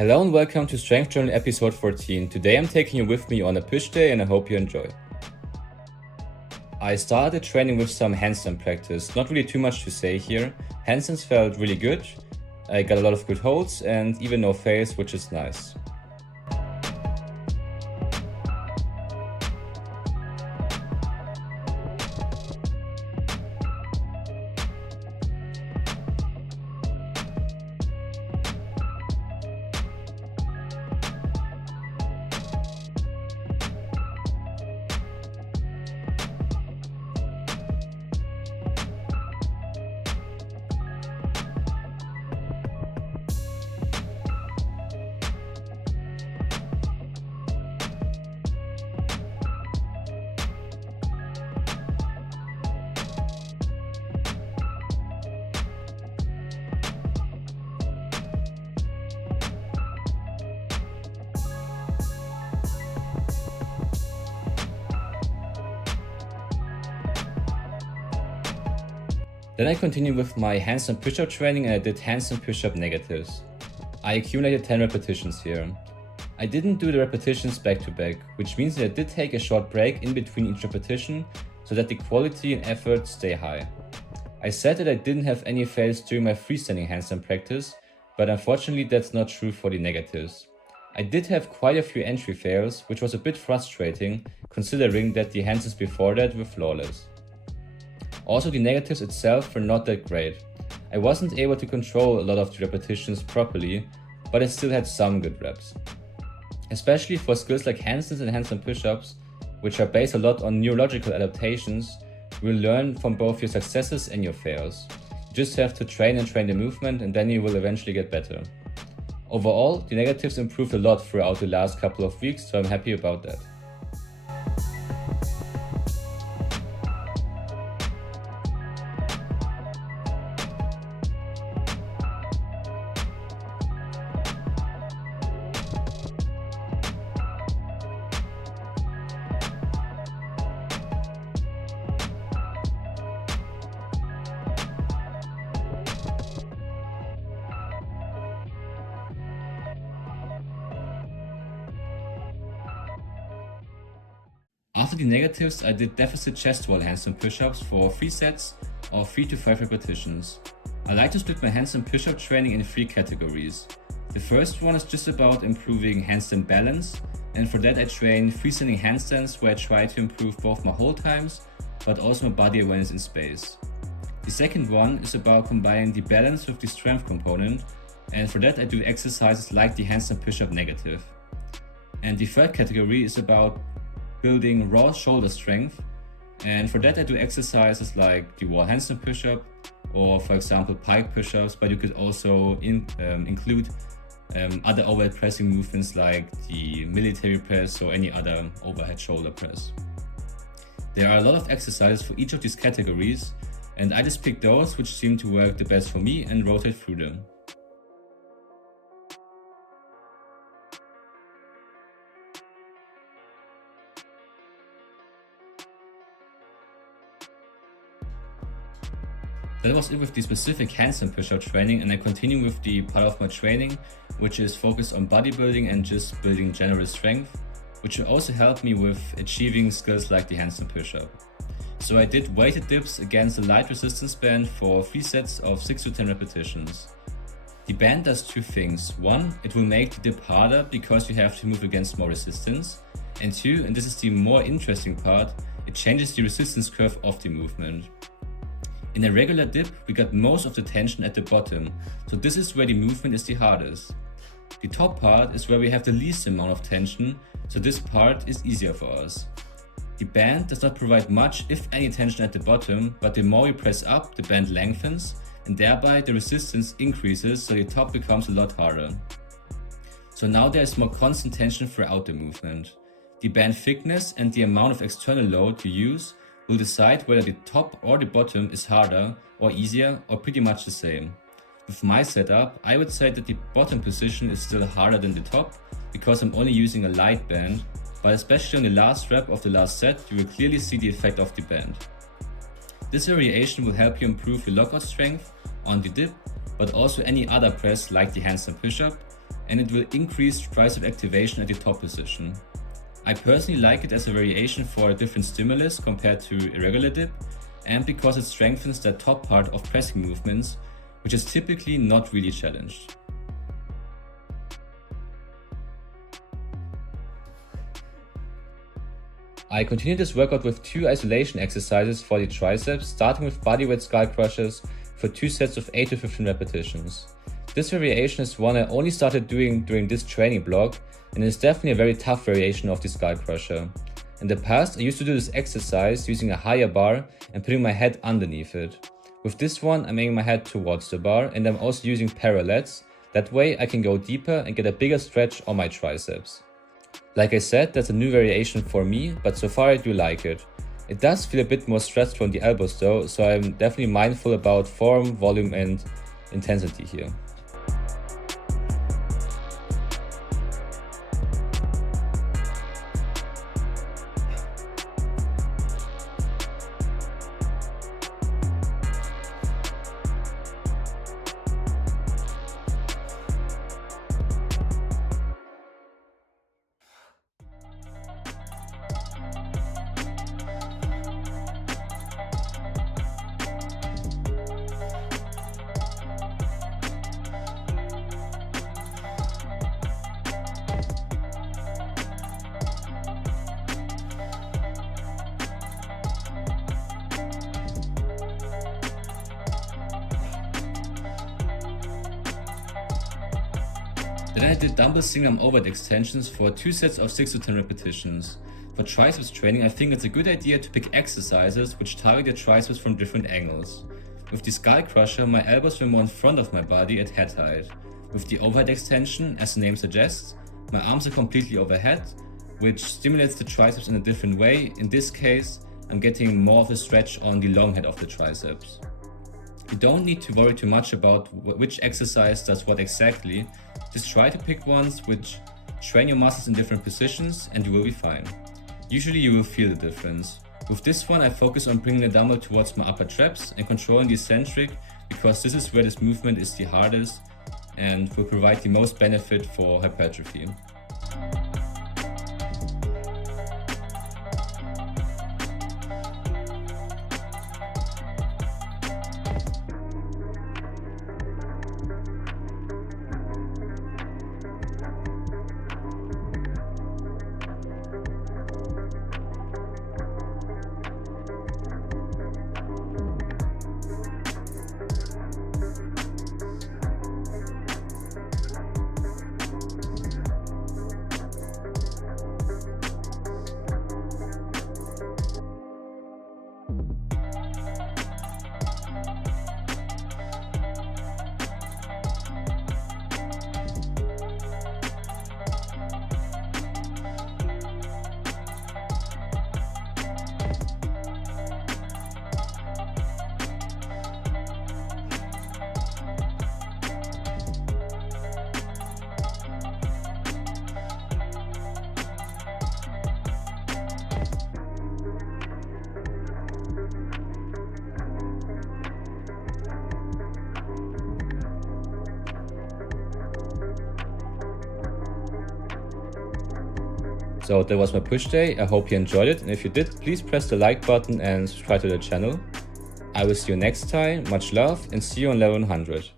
Hello and welcome to Strength Journal episode 14. Today I'm taking you with me on a push day and I hope you enjoy. I started training with some handstand practice. Not really too much to say here. Handstands felt really good. I got a lot of good holds and even no fails, which is nice. Then I continued with my handstand push-up training and I did handstand push up negatives. I accumulated 10 repetitions here. I didn't do the repetitions back to back, which means that I did take a short break in between each repetition so that the quality and effort stay high. I said that I didn't have any fails during my freestanding handstand practice, but unfortunately that's not true for the negatives. I did have quite a few entry fails, which was a bit frustrating considering that the handstands before that were flawless. Also, the negatives itself were not that great. I wasn't able to control a lot of the repetitions properly, but I still had some good reps. Especially for skills like handstands and handstand push-ups, which are based a lot on neurological adaptations, you will learn from both your successes and your fails. You just have to train the movement and then you will eventually get better. Overall, the negatives improved a lot throughout the last couple of weeks, so I'm happy about that. After the negatives, I did deficit chest wall handstand push-ups for 3 sets of 3 to 5 repetitions. I like to split my handstand push-up training in 3 categories. The first one is just about improving handstand balance, and for that I train freestanding handstands where I try to improve both my hold times but also my body awareness in space. The second one is about combining the balance with the strength component, and for that I do exercises like the handstand push-up negative. And the third category is about building raw shoulder strength, and for that I do exercises like the wall handstand push-up or for example pike push-ups, but you could also include other overhead pressing movements like the military press or any other overhead shoulder press. There are a lot of exercises for each of these categories, and I just pick those which seem to work the best for me and rotate through them. That was it with the specific handstand push-up training, and I continue with the part of my training which is focused on bodybuilding and just building general strength, which will also help me with achieving skills like the handstand push-up. So I did weighted dips against a light resistance band for 3 sets of 6 to 10 repetitions. The band does 2 things. 1, it will make the dip harder because you have to move against more resistance, and 2, and this is the more interesting part, it changes the resistance curve of the movement. In a regular dip, we got most of the tension at the bottom, so this is where the movement is the hardest. The top part is where we have the least amount of tension, so this part is easier for us. The band does not provide much, if any, tension at the bottom, but the more you press up, the band lengthens, and thereby the resistance increases, so the top becomes a lot harder. So now there is more constant tension throughout the movement. The band thickness and the amount of external load you use will decide whether the top or the bottom is harder or easier or pretty much the same. With my setup, I would say that the bottom position is still harder than the top because I'm only using a light band, but especially on the last rep of the last set, you will clearly see the effect of the band. This variation will help you improve your lockout strength on the dip, but also any other press like the handstand push-up, and it will increase tricep activation at the top position. I personally like it as a variation for a different stimulus compared to irregular dip, and because it strengthens the top part of pressing movements, which is typically not really challenged. I continue this workout with 2 isolation exercises for the triceps, starting with bodyweight skullcrushers for 2 sets of 8 to 15 repetitions. This variation is one I only started doing during this training block, and is definitely a very tough variation of the skullcrusher. In the past, I used to do this exercise using a higher bar and putting my head underneath it. With this one, I'm aiming my head towards the bar, and I'm also using parallettes. That way I can go deeper and get a bigger stretch on my triceps. Like I said, that's a new variation for me, but so far I do like it. It does feel a bit more stressed from the elbows though, so I'm definitely mindful about form, volume and intensity here. Then I did dumbbell single arm overhead extensions for 2 sets of 6 to 10 repetitions. For triceps training, I think it's a good idea to pick exercises which target your triceps from different angles. With the skullcrusher, my elbows were more in front of my body at head height. With the overhead extension, as the name suggests, my arms are completely overhead, which stimulates the triceps in a different way. In this case, I'm getting more of a stretch on the long head of the triceps. You don't need to worry too much about which exercise does what exactly. Just try to pick ones which train your muscles in different positions and you will be fine. Usually you will feel the difference. With this one I focus on bringing the dumbbell towards my upper traps and controlling the eccentric, because this is where this movement is the hardest and will provide the most benefit for hypertrophy. So that was my push day. I hope you enjoyed it, and if you did, please press the like button and subscribe to the channel. I will see you next time. Much love and see you on level 100.